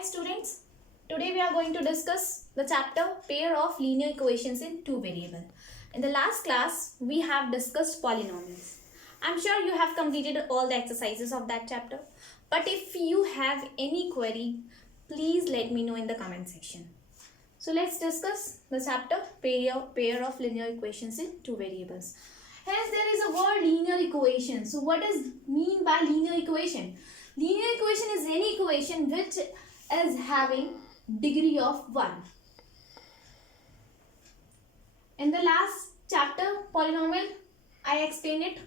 Hi students, today we are going to discuss the chapter pair of linear equations in two variable. In the last class, we have discussed polynomials. I'm sure you have completed all the exercises of that chapter. But if you have any query, please let me know in the comment section. So let's discuss the chapter pair of linear equations in two variables. Hence there is a word linear equation. So what does mean by linear equation? Linear equation is any equation which is having degree of 1. In the last chapter polynomial I explained it.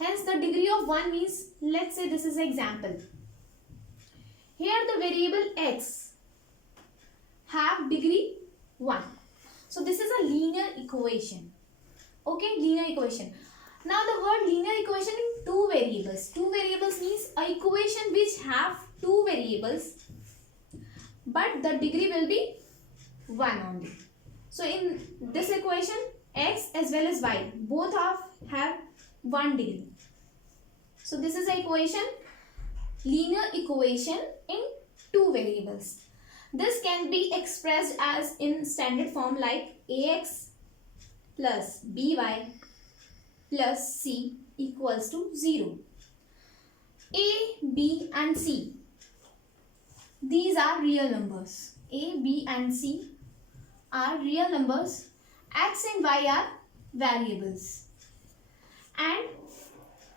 Hence the degree of 1 means, let's say this is example. Here the variable x have degree 1. So this is a linear equation. Okay, linear equation. Now the word linear equation in two variables. Two variables means a equation which have two variables but the degree will be 1 only. So in this equation x as well as y both have 1 degree. So this is an equation, linear equation in two variables. This can be expressed as in standard form like ax plus by plus c equals to 0. A, b and c, these are real numbers. A, b and c are real numbers. X and y are variables. And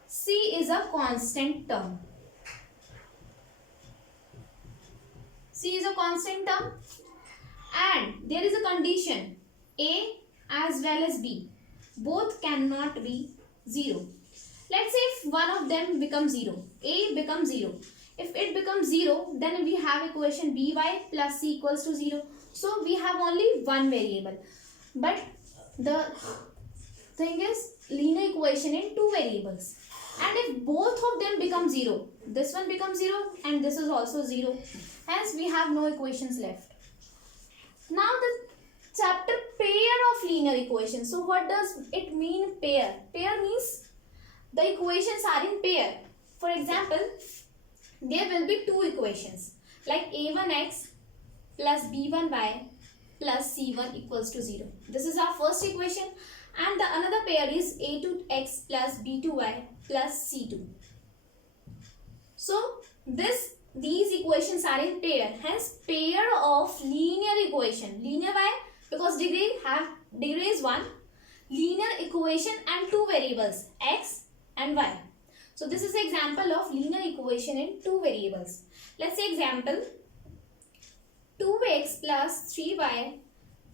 c is a constant term. C is a constant term. And there is a condition. A as well as b both cannot be 0. Let's say if one of them becomes 0, a becomes 0. If it becomes 0, then we have equation by plus c equals to 0. So we have only one variable. But the thing is linear equation in two variables. And if both of them become 0, this one becomes 0 and this is also 0. Hence we have no equations left. Now the chapter pair of linear equations. So what does it mean pair? Pair means the equations are in pair. For example, there will be two equations like a1x plus b1y plus c1 equals to 0. This is our first equation, and the another pair is a2x plus b2y plus c2. So these equations are in pair. Hence pair of linear equation. Linear why? Because degree is 1. Linear equation and two variables x and y. So this is an example of linear equation in two variables. Let's say example 2x plus 3y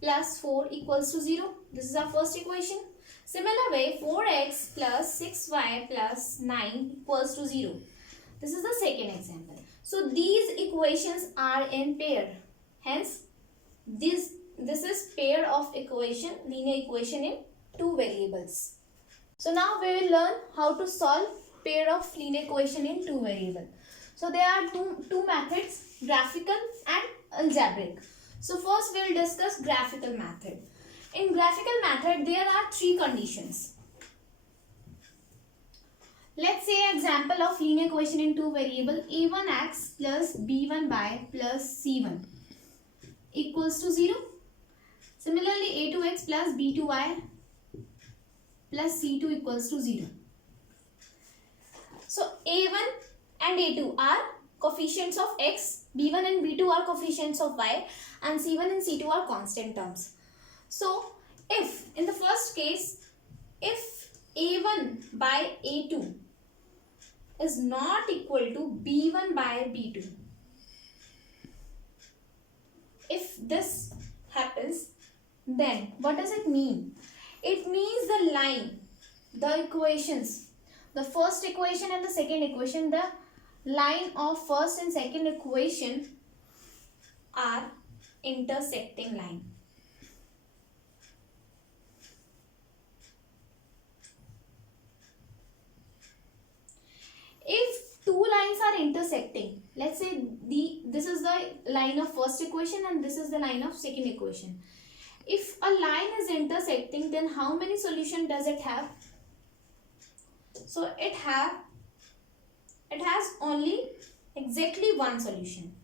plus 4 equals to 0. This is our first equation. Similar way 4x plus 6y plus 9 equals to 0. This is the second example. So these equations are in pair. Hence this is pair of equation, linear equation in two variables. So now we will learn how to solve pair of linear equation in two variable. So there are two methods, graphical and algebraic. So first we will discuss graphical method. In graphical method there are three conditions. Let's say example of linear equation in two variable a1x plus b1y plus c1 equals to 0. Similarly a2x plus b2y plus c2 equals to 0. So a1 and a2 are coefficients of x, b1 and b2 are coefficients of y, and c1 and c2 are constant terms. So if in the first case, if a1 by a2 is not equal to b1 by b2, if this happens, then what does it mean? It means the line, the equations, the first equation and the second equation, the line of first and second equation are intersecting line. If two lines are intersecting, let's say this is the line of first equation and this is the line of second equation. If a line is intersecting, then how many solutions does it have? So it has only exactly one solution.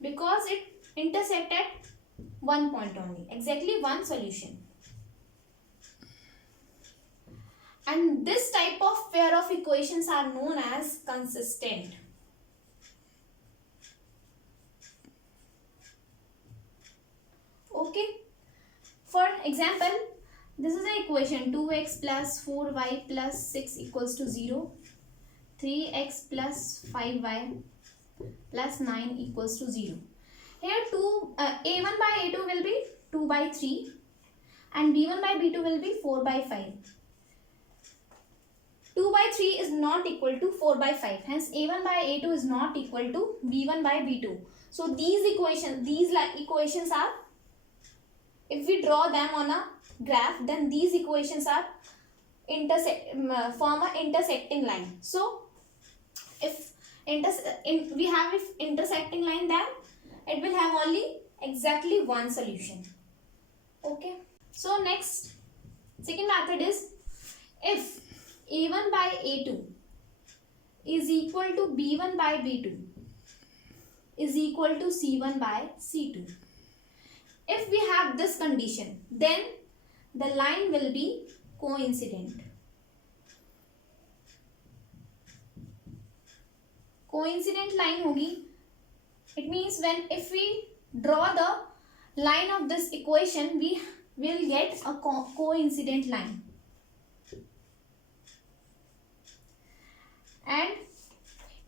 because it intersect at one point only, exactly one solution. And this type of pair of equations are known as consistent. Okay. For example, this is the equation 2x plus 4y plus 6 equals to 0. 3x plus 5y plus 9 equals to 0. Here a1 by a2 will be 2 by 3 and b1 by b2 will be 4 by 5. 2 by 3 is not equal to 4 by 5. Hence a1 by a2 is not equal to b1 by b2. So these equations are, if we draw them on a graph, then these equations are form a intersecting line. So if we have intersecting line, then it will have only exactly one solution. Okay. So next, second method is, if a1 by a2 is equal to b1 by b2 is equal to c1 by c2. If we have this condition, then the line will be coincident. Coincident line hogi. It means if we draw the line of this equation, we will get a coincident line. And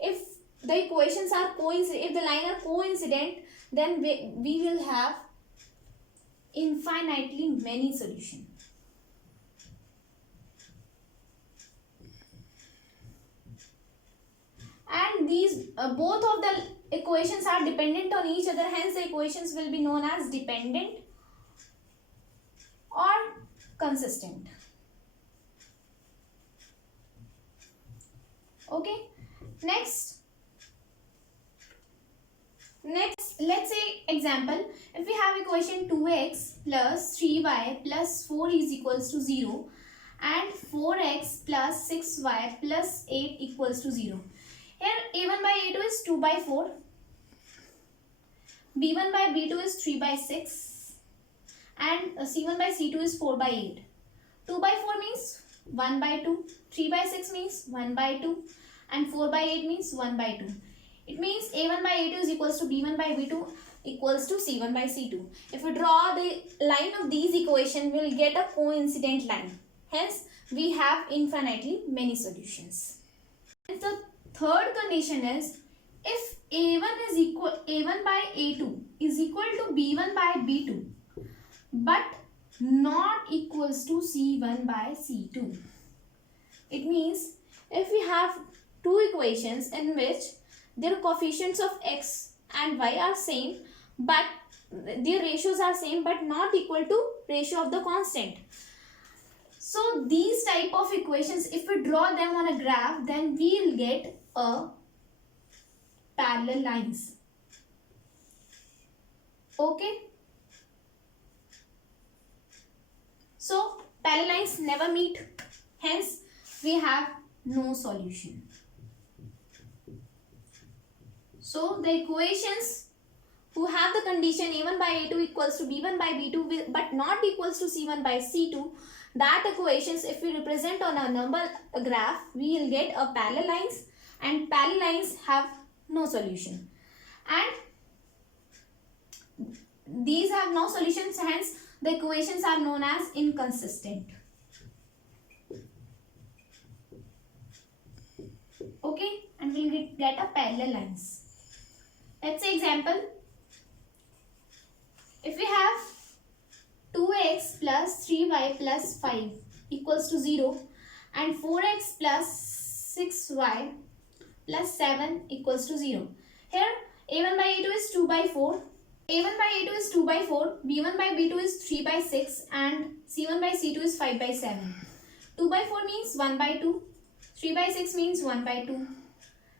if the equations are coincident, if the line are coincident, then we will have infinitely many solutions. And these both of the equations are dependent on each other, hence the equations will be known as dependent or consistent. Okay. Next, let's say example, if we have equation 2x plus 3y plus 4 is equals to 0 and 4x plus 6y plus 8 equals to 0. Here a1 by a2 is 2 by 4, b1 by b2 is 3 by 6 and c1 by c2 is 4 by 8. 2 by 4 means 1 by 2, 3 by 6 means 1 by 2 and 4 by 8 means 1 by 2. It means a1 by a2 is equals to b1 by b2 equals to c1 by c2. If we draw the line of these equations, we will get a coincident line. Hence, we have infinitely many solutions. And the third condition is, if a1 by a2 is equal to b1 by b2 but not equals to c1 by c2. It means if we have two equations in which their coefficients of x and y are same, but their ratios are same but not equal to ratio of the constant. So these type of equations, if we draw them on a graph, then we will get a parallel lines. Okay. So parallel lines never meet, hence we have no solution. So the equations who have the condition a1 by a2 equals to b1 by b2 but not equals to c1 by c2, that equations, if we represent on a graph, we will get a parallel lines, and parallel lines have no solution. And these have no solutions, hence the equations are known as inconsistent. Okay, and we will get a parallel lines. Let's say example, if we have 2x plus 3y plus 5 equals to 0 and 4x plus 6y plus 7 equals to 0. Here a1 by a2 is 2 by 4, a1 by a2 is 2 by 4, b1 by b2 is 3 by 6 and c1 by c2 is 5 by 7. 2 by 4 means 1 by 2, 3 by 6 means 1 by 2.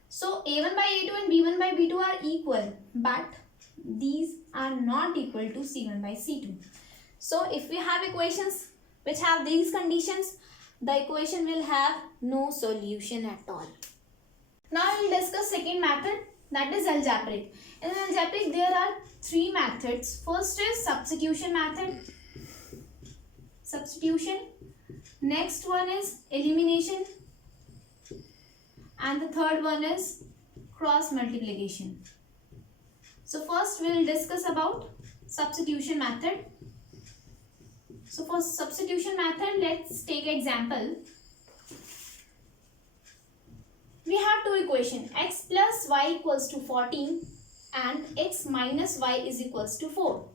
So a1 by a2 and b1 by b2 are equal, but these are not equal to c1 by c2. So if we have equations which have these conditions, the equation will have no solution at all. Now we will discuss second method. that is algebraic. In algebraic there are three methods. First is substitution method. Substitution. Next one is elimination. And the third one is cross multiplication. So first we will discuss about substitution method. So for substitution method, let's take example. We have two equations, x plus y equals to 14 and x minus y is equals to 4.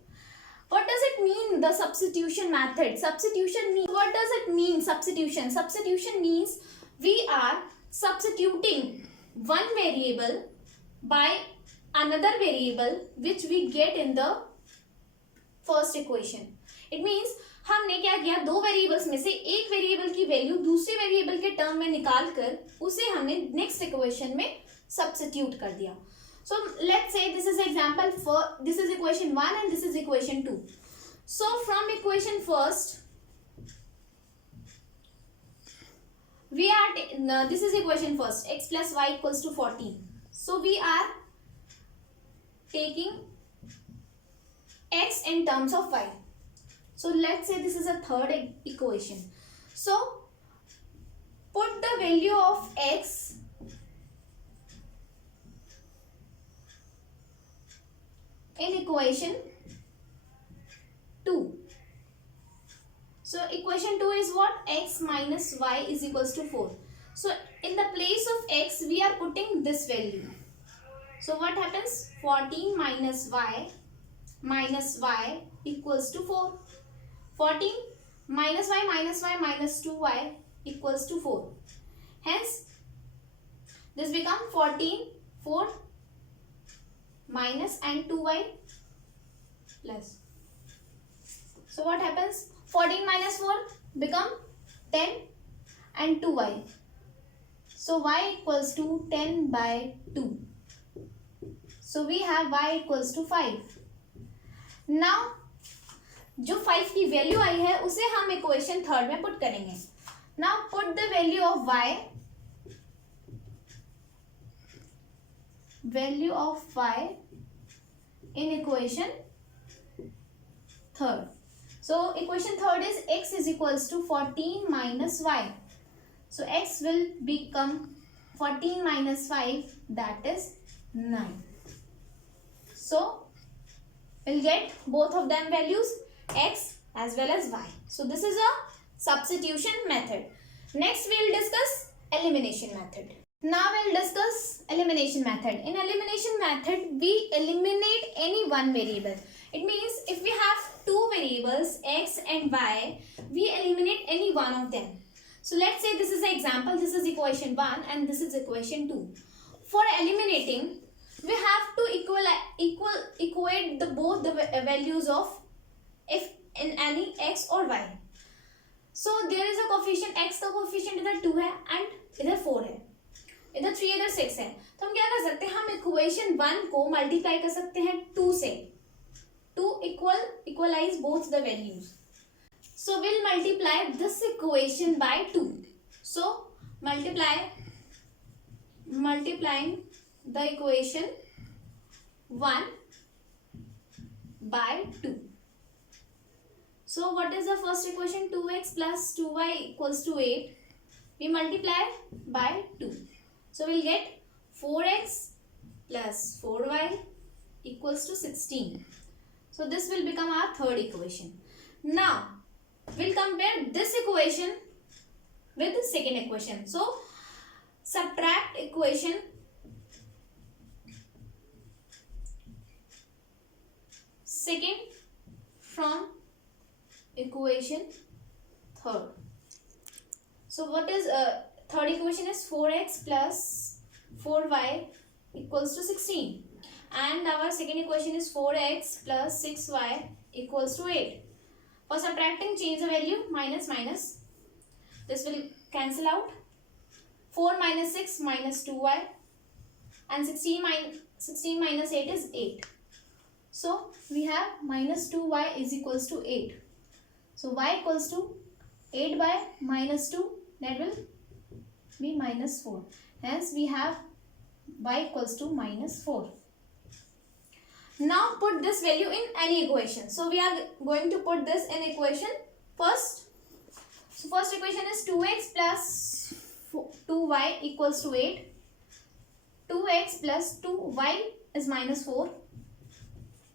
What does it mean, the substitution method? Substitution means, what does it mean, substitution? Substitution means we are substituting one variable by another variable which we get in the first equation. It means हमने क्या किया, दो variables में से एक variable की value दूसरे variable के टर्म में निकाल कर उसे हमने नेक्स्ट इक्वेशन में सब्स्टिट्यूट कर दिया. So let's say this is example for, this is equation 1 and this is equation 2. So from equation first we are, this is equation first, x plus y equals to 14. So we are taking x in terms of y. So let's say this is a third equation. So put the value of x in equation 2. So equation 2 is what? X minus y is equals to 4. So in the place of x we are putting this value. So what happens? 14 minus y equals to 4. 14 minus y minus 2y equals to 4. Hence this become 14, 4 minus and 2y plus. So what happens? 14 minus 4 become 10 and 2y. So y equals to 10 by 2. So we have y equals to 5. Now जो 5 की value आई है उसे हम equation third में put करेंगे. Now put the value of y in equation third. So equation third is x is equals to 14 minus y. So x will become 14 minus 5, that is 9. So we'll get both of them values, x as well as y. So this is a substitution method. Next we will discuss elimination method. Now we will discuss elimination method. In elimination method we eliminate any one variable. It means if we have two variables x and y, we eliminate any one of them. So let's say this is an example, this is equation 1 and this is equation 2. For eliminating, we have to equate both the values of if in any x or y. So there is a coefficient, x का coefficient इधर 2 है and इधर 4 है, इधर 3 इधर 6 है. तो हम क्या कर सकते हैं, हम इक्वेशन 1 को मल्टीप्लाई कर सकते हैं 2 से, to equalize both the values. So we'll multiply this equation by 2. So multiplying the equation 1 by 2. So what is the first equation? 2x plus 2y equals to 8. We multiply by 2. So we'll get 4x plus 4y equals to 16. So this will become our third equation. Now we'll compare this equation with the second equation. So subtract equation second from equation third. So what is third equation is 4x plus 4y equals to 16. And our second equation is 4x plus 6y equals to 8. For subtracting, change the value, minus minus. This will cancel out. 4 minus 6 minus 2y. And 16 minus 8 is 8. So we have minus 2y is equals to 8. So y equals to 8 by minus 2, that will be minus 4. Hence we have y equals to minus 4. Now put this value in any equation. So we are going to put this in equation first. So first equation is 2x plus 2y equals to 8. 2x plus 2y is minus 4.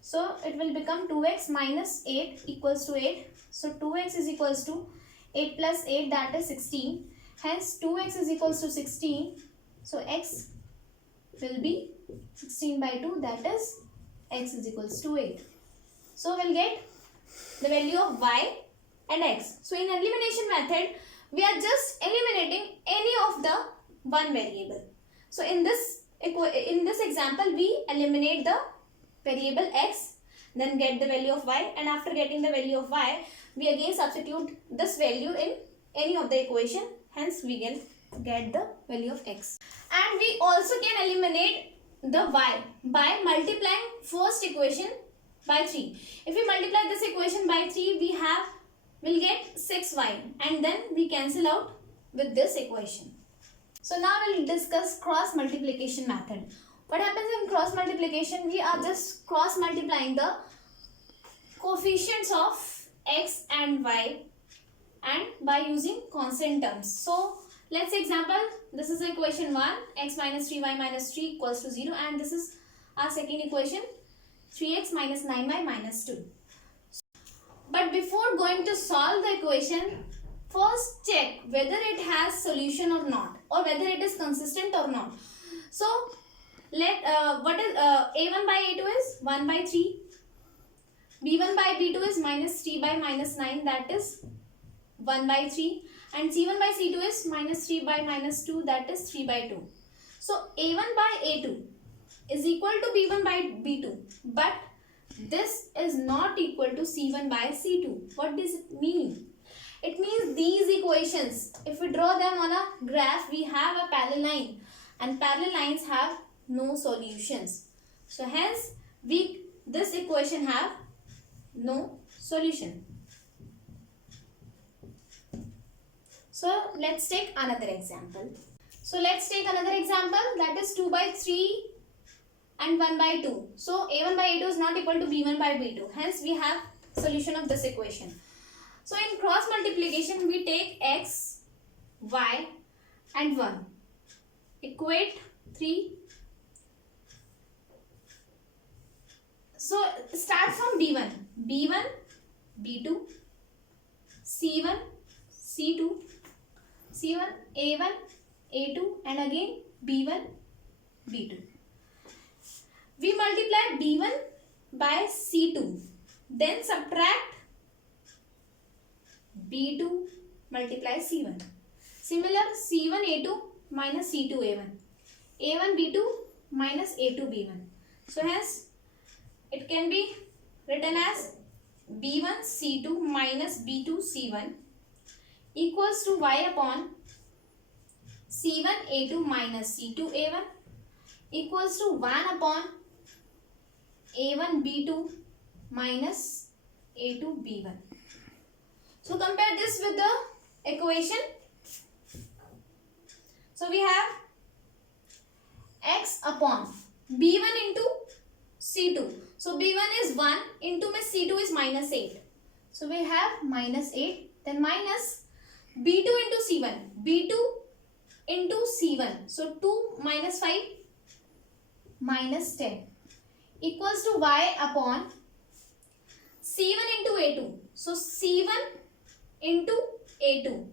So it will become 2x minus 8 equals to 8. So 2x is equals to 8 plus 8, that is 16. Hence 2x is equals to 16. So x will be 16 by 2, that is x is equals to 8. So we'll get the value of y and x. So in elimination method, we are just eliminating any of the one variable. So in this example, we eliminate the variable x, then get the value of y, and after getting the value of y, we again substitute this value in any of the equation. Hence we can get the value of x. And we also can eliminate the y by multiplying first equation by 3. If we multiply this equation by 3, we'll get 6y, and then we cancel out with this equation. So now we'll discuss cross multiplication method. What happens in cross multiplication? We are just cross multiplying the coefficients of x and y, and by using constant terms. So let's say example, this is equation 1, x minus 3y minus 3 equals to 0, and this is our second equation, 3x minus 9y minus 2. But before going to solve the equation, first check whether it has solution or not, or whether it is consistent or not. So what is a1 by a2 is 1 by 3, b1 by b2 is minus 3 by minus 9, that is 1 by 3, and c1 by c2 is minus 3 by minus 2, that is 3 by 2. So a1 by a2 is equal to b1 by b2, but this is not equal to c1 by c2. What does it mean? It means these equations, if we draw them on a graph, we have a parallel line, and parallel lines have no solutions. So hence this equation have no solution. So let's take another example. So let's take another example, that is 2 by 3 and 1 by 2. So a1 by a2 is not equal to b1 by b2. Hence we have solution of this equation. So in cross multiplication, we take x, y and 1. Equate 3. So start from b1. b1, b2, c1, c2, c1, a1, a2, and again b1, b2. We multiply b1 by c2. Then subtract b2 multiply c1. Similar, c1 a2 minus c2 a1. a1 b2 minus a2 b1. So hence it can be written as b1 c2 minus b2 c1 equals to y upon c1 a2 minus c2 a1 equals to 1 upon a1 b2 minus a2 b1. So compare this with the equation. So we have x upon b1 into c2. So b1 is 1 into c2 is minus 8. So we have minus 8, then minus b2 into c1. b2 into c1. So 2 minus 5 minus 10 equals to y upon c1 into a2. So c1 into a2.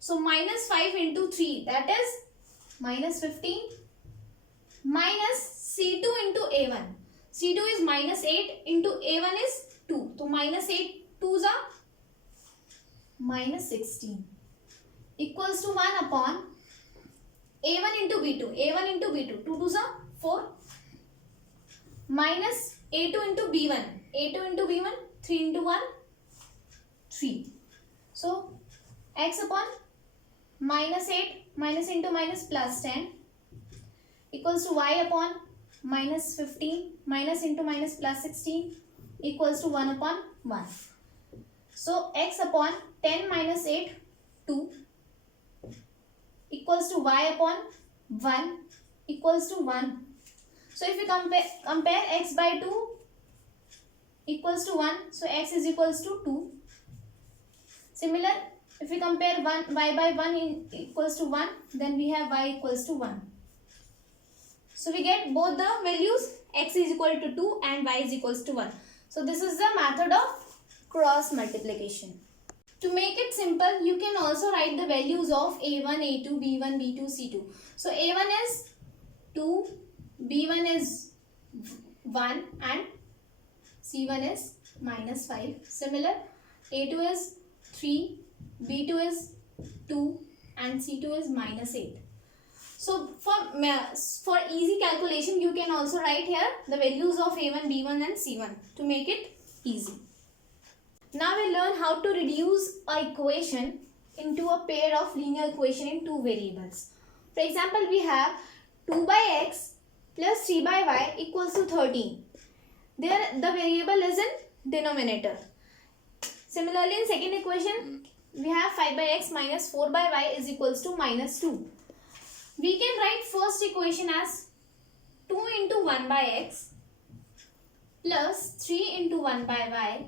So minus 5 into 3, that is minus 15, minus c2 into a1. c2 is minus 8 into a1 is 2. So minus 8 2s are minus 16 equals to 1 upon a1 into b2. a1 into b2. 2 2s are 4 minus a2 into b1. a2 into b1. 3 into 1. 3. So x upon minus 8 minus into minus plus 10 equals to y upon minus 15 minus into minus plus 16 equals to 1 upon 1. So x upon 10 minus 8 2 equals to y upon 1 equals to 1. So if we compare x by 2 equals to 1, so x is equals to 2. Similar, if we compare y by 1 equals to 1, then we have y equals to 1. So we get both the values, x is equal to 2 and y is equals to 1. So this is the method of cross multiplication. To make it simple, you can also write the values of a1, a2, b1, b2, c2. So a1 is 2, b1 is 1 and c1 is minus 5. Similar, a2 is 3, b2 is 2 and c2 is minus 8. So for easy calculation, you can also write here the values of a1, b1 and c1 to make it easy. Now we learn how to reduce an equation into a pair of linear equation in two variables. For example, we have 2 by x plus 3 by y equals to 13. There the variable is in denominator. Similarly, in second equation, we have 5 by x minus 4 by y is equals to minus 2. We can write first equation as 2 into 1 by x plus 3 into 1 by y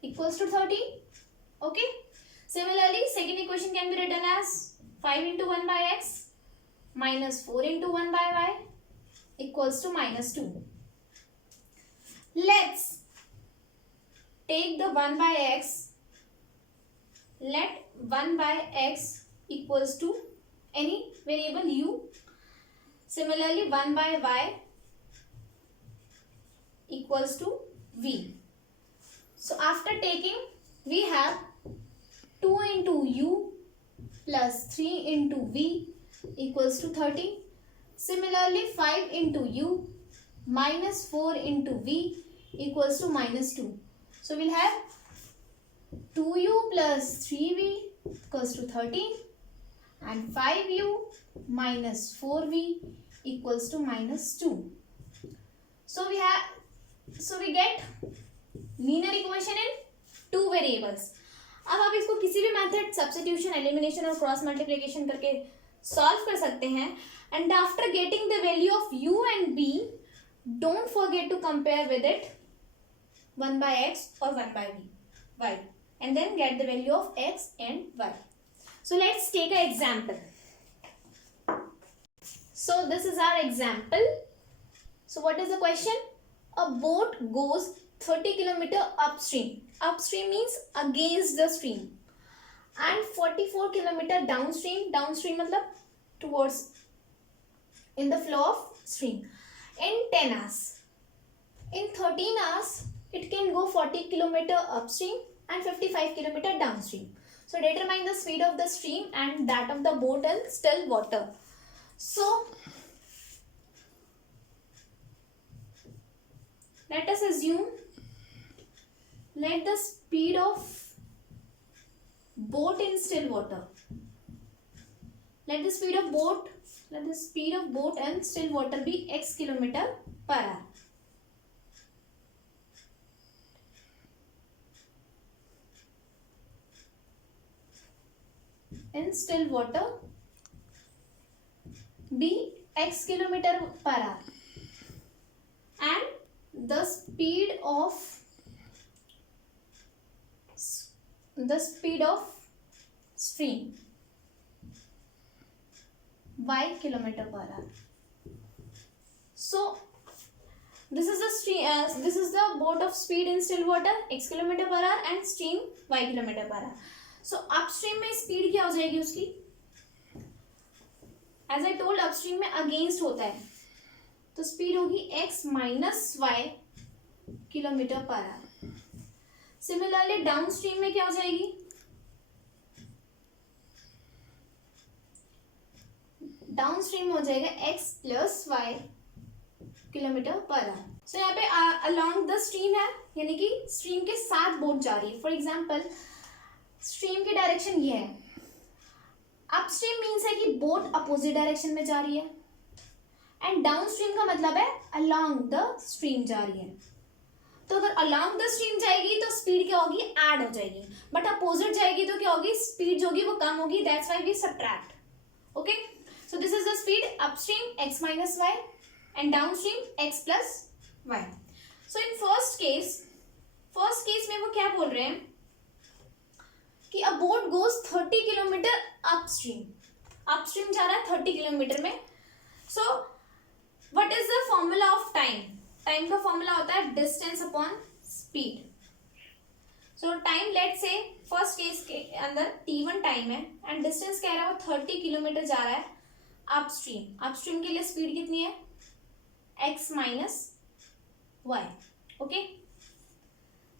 equals to 13. Okay. Similarly, second equation can be written as 5 into 1 by x minus 4 into 1 by y equals to minus 2. Let's take the 1 by x. Let 1 by x equals to any variable u. Similarly, 1 by y equals to v. So after taking, we have 2 into u plus 3 into v equals to 13. Similarly, 5 into u minus 4 into v equals to minus 2. So we'll have 2u plus 3v equals to 13 and 5u minus 4v equals to minus 2. So we get linear equation in two variables. अब आप इसको किसी भी method substitution, elimination और cross multiplication करके solve कर सकते हैं. And after getting the value of u and b, don't forget to compare with it 1 by x or 1 by y, and then get the value of x and y. So let's take an example. So this is our example. So what is the question? A boat goes 30 km upstream. Upstream means against the stream. And 44 km downstream. Downstream matlab towards in the flow of stream. In 10 hours. In 13 hours, it can go 40 km upstream and 55 km downstream. So determine the speed of the stream and that of the boat in still water. So let us assume, let the speed of boat in still water. Let the speed of boat in still water be x km per hour. In still water be x km per hour, and the speed of stream y km per hour. So this is the stream. This is the boat of speed in still water x km per hour and stream y km per hour. So upstream में speed क्या हो जाएगी उसकी? As I told, upstream में against होता है, तो speed होगी x minus y kilometre per hour. Similarly, downstream में क्या हो जाएगी? Downstream हो जाएगा x plus y kilometre per hour. So यहाँ पे along the stream है, यानी कि stream के साथ बोट जा रही है. For example, स्ट्रीम की डायरेक्शन ये है. अपस्ट्रीम मीन्स है कि बोट अपोजिट डायरेक्शन में जा रही है, एंड डाउनस्ट्रीम का मतलब है अलोंग द स्ट्रीम जा रही है. तो अगर अलोंग द स्ट्रीम जाएगी तो स्पीड क्या होगी? ऐड हो जाएगी. बट अपोजिट जाएगी तो क्या होगी? स्पीड जो होगी वो कम होगी. That's why we subtract. Okay, So this is the speed upstream x minus y and downstream x plus y. So in first case में वो क्या बोल रहे हैं कि a boat goes 30 kilometre upstream जा रहा है 30 किलोमीटर में. So what is the formula of time? Time का फॉर्मूला होता है डिस्टेंस अपॉन स्पीड. सो टाइम लेट से फर्स्ट केस के अंदर t1 टाइम है एंड डिस्टेंस कह रहा है वो 30 किलोमीटर जा रहा है अपस्ट्रीम के लिए स्पीड कितनी है x minus Y. Okay,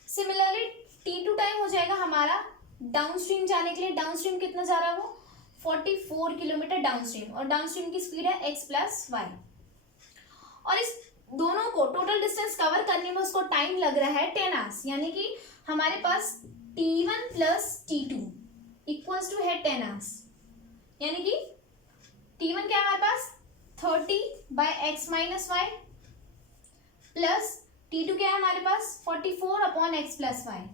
similarly t2 time हो जाएगा हमारा डाउनस्ट्रीम जाने के लिए. डाउनस्ट्रीम कितना जा रहा है वो 44 किलोमीटर डाउनस्ट्रीम और डाउनस्ट्रीम की स्पीड है x प्लस वाई. और इस दोनों को टोटल डिस्टेंस कवर करने में उसको टाइम लग रहा है 10 आवर्स. यानी कि हमारे पास t1 plus t2 equals to है 10 आवर्स. यानी कि t1 क्या है हमारे पास 30 by x minus Y plus t2 क्या है हमारे पास 44 upon x plus Y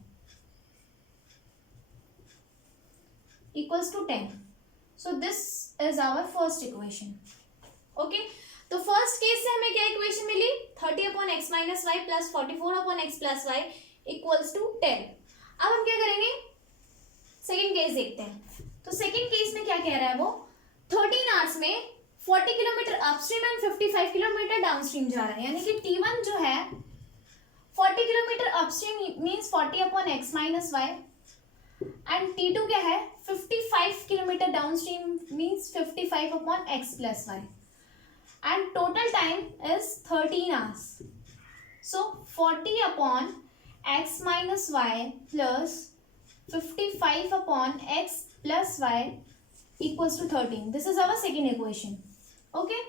equals to 10. So this is our first equation. Okay, तो फर्स्ट केस से हमें क्या इक्वेशन मिली 30 upon X minus Y plus 44 upon X plus Y equals to 10. अब हम क्या करेंगे सेकेंड केस देखते हैं. तो सेकेंड केस में क्या कह रहा है वो 13 आवर्स में 40 kilometre upstream and 55 kilometre downstream जा रहा है. यानी कि t1 जो है 40 kilometre upstream means 40 upon X minus Y and t2 क्या है 55 kilometre downstream means 55 upon X plus Y. And total time is 13 hours. So 40 upon x minus y plus 55 upon x plus y equals to 13. This is our second equation. Okay.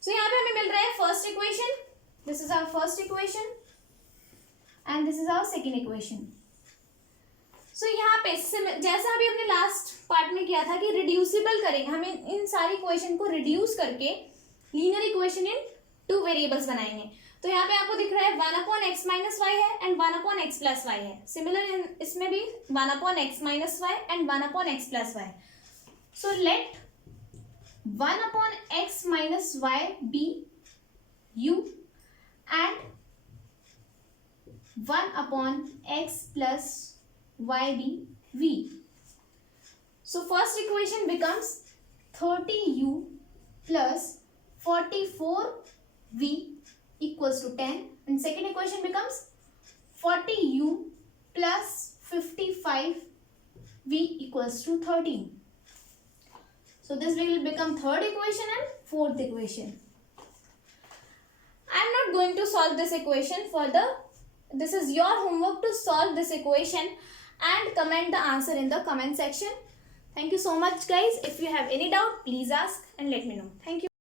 So यहाँ पे हमें मिल रहा है first equation. This is our first equation. And this is our second equation. So यहाँ पे जैसा अभी हमने लास्ट पार्ट में किया था कि रिड्यूसिबल करेंगे, हमें इन सारी इक्वेशन को रिड्यूस करके linear equation in two variables बनाएंगे. तो यहाँ पे आपको दिख रहा है 1 अपॉन एक्स माइनस वाई है and 1 upon X plus Y है. सिमिलर इसमें भी 1 upon X minus Y and 1 upon X plus Y. So let 1 upon X minus Y be u and 1 upon X plus Y be v. So first equation becomes 30u plus 44v equals to 10 and second equation becomes 40u plus 55v equals to 13. So this will become third equation and fourth equation. I am not going to solve this equation further. This is your homework to solve this equation and comment the answer in the comment section. Thank you so much guys. If you have any doubt, please ask and let me know. Thank you.